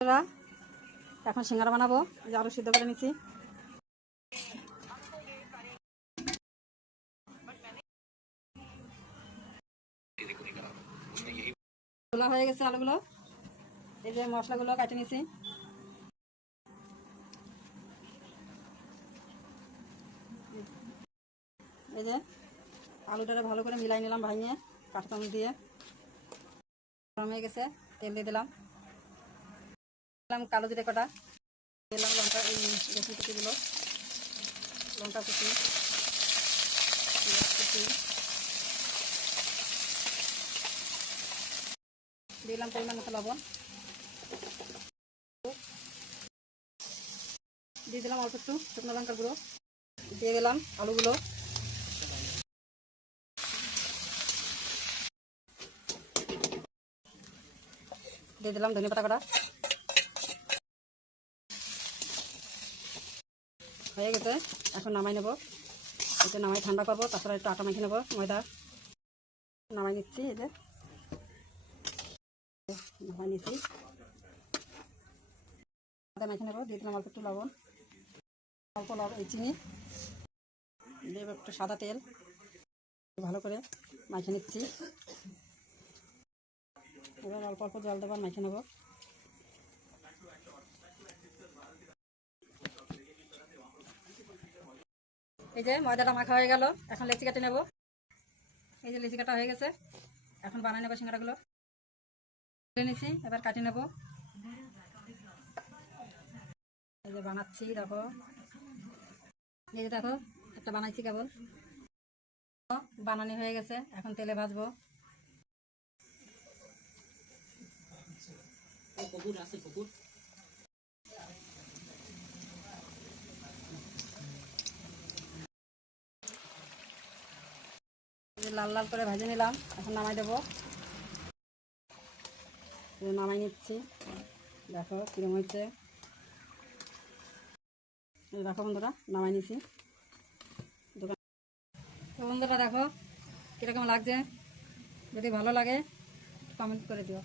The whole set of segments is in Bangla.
এখন সিঙ্গারা বানাবো। যে আলু সিদ্ধ করে নিচ্ছি। তোলা হয়ে গেছে আলুগুলো। এই যে মশলাগুলো কাটে নিচ্ছি। এই যে আলুটা ভালো করে মিলাই নিলাম ভাঙিয়ে কাঁচা চামচ দিয়ে। গরম হয়ে গেছে, তেল দিয়ে দিলাম কালো জিরে কটা, দিলাম লঙ্কা এই রসুন কুচিগুলো, লঙ্কা কুচি, কুচি দিলাম পরিমাণ মতো লবণ, দিয়ে দিলাম অল্প একটু শুকনো লঙ্কার গুঁড়ো, দিয়ে দিলাম আলুগুলো, দিয়ে দিলাম ধনে পাতা কটা। হয়ে গেছে, এখন নামাই নেব। এটা নামাই ঠান্ডা করবো, তারপরে একটু আটা মেখে নেবো ময়দা। নামাই নিচ্ছি, এই যে নামাই নিচ্ছি, আটা মেখে নেবো। দিয়ে দিলাম অল্প একটু লবণ, অল্প লবণ চিনি, দেব একটু সাদা তেল, ভালো করে মেখে নিচ্ছি। এবার অল্প অল্প জল দেবার মেখে নেব। এই যে ময়দাটা মাখা হয়ে গেল, এখন লেচি কাটে নেব। এই যে লেচি কাটা হয়ে গেছে, এখন বানিয়ে নেবো সিঙ্গারাগুলো। নিয়েছি, এবার কাটি নেব। এই যে বানাচ্ছি, দেখো এই যে দেখো একটা বানাইছি কেবল। বানানি হয়ে গেছে, এখন তেলে ভাজবো। লাল লাল করে ভেজে নিলাম, এখন নামাই দেবো। নামাই নিচ্ছি, দেখো কিরম হয়েছে। দেখো বন্ধুরা, নামাই নিচ্ছি। তো বন্ধুরা দেখো কীরকম লাগছে, যদি ভালো লাগে কমেন্ট করে দিও।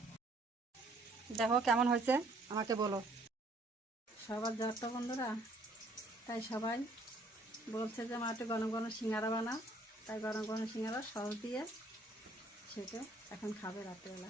দেখো কেমন হয়েছে আমাকে বলো। সবার জ্বরটা বন্ধুরা, তাই সবাই বলছে যে আমার একটু গরম গরম সিঙ্গারা বানা। তাই গরম গরম সিঙ্গারা সস দিয়ে সেটা এখন খাবে রাত্রেবেলা।